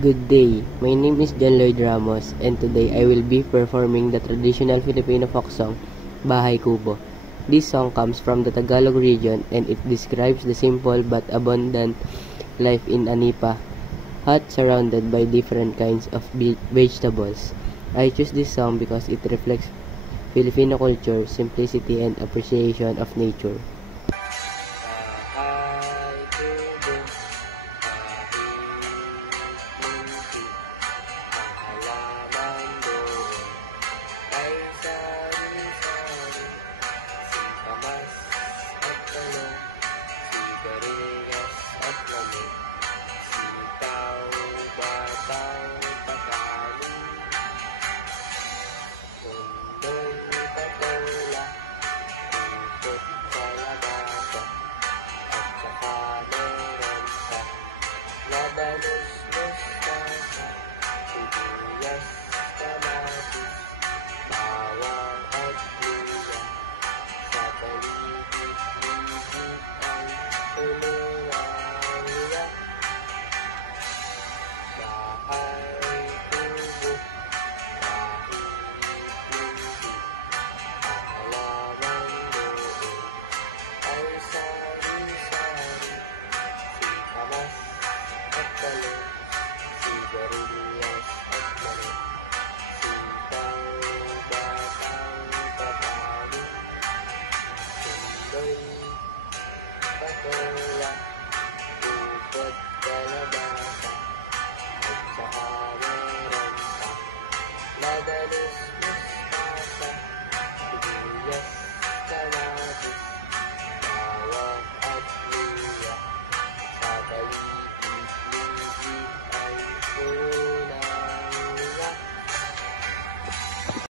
Good day, my name is John Lloyd Ramos and today I will be performing the traditional Filipino folk song, Bahay Kubo. This song comes from the Tagalog region and it describes the simple but abundant life in a nipa hut surrounded by different kinds of vegetables. I choose this song because it reflects Filipino culture, simplicity, and appreciation of nature.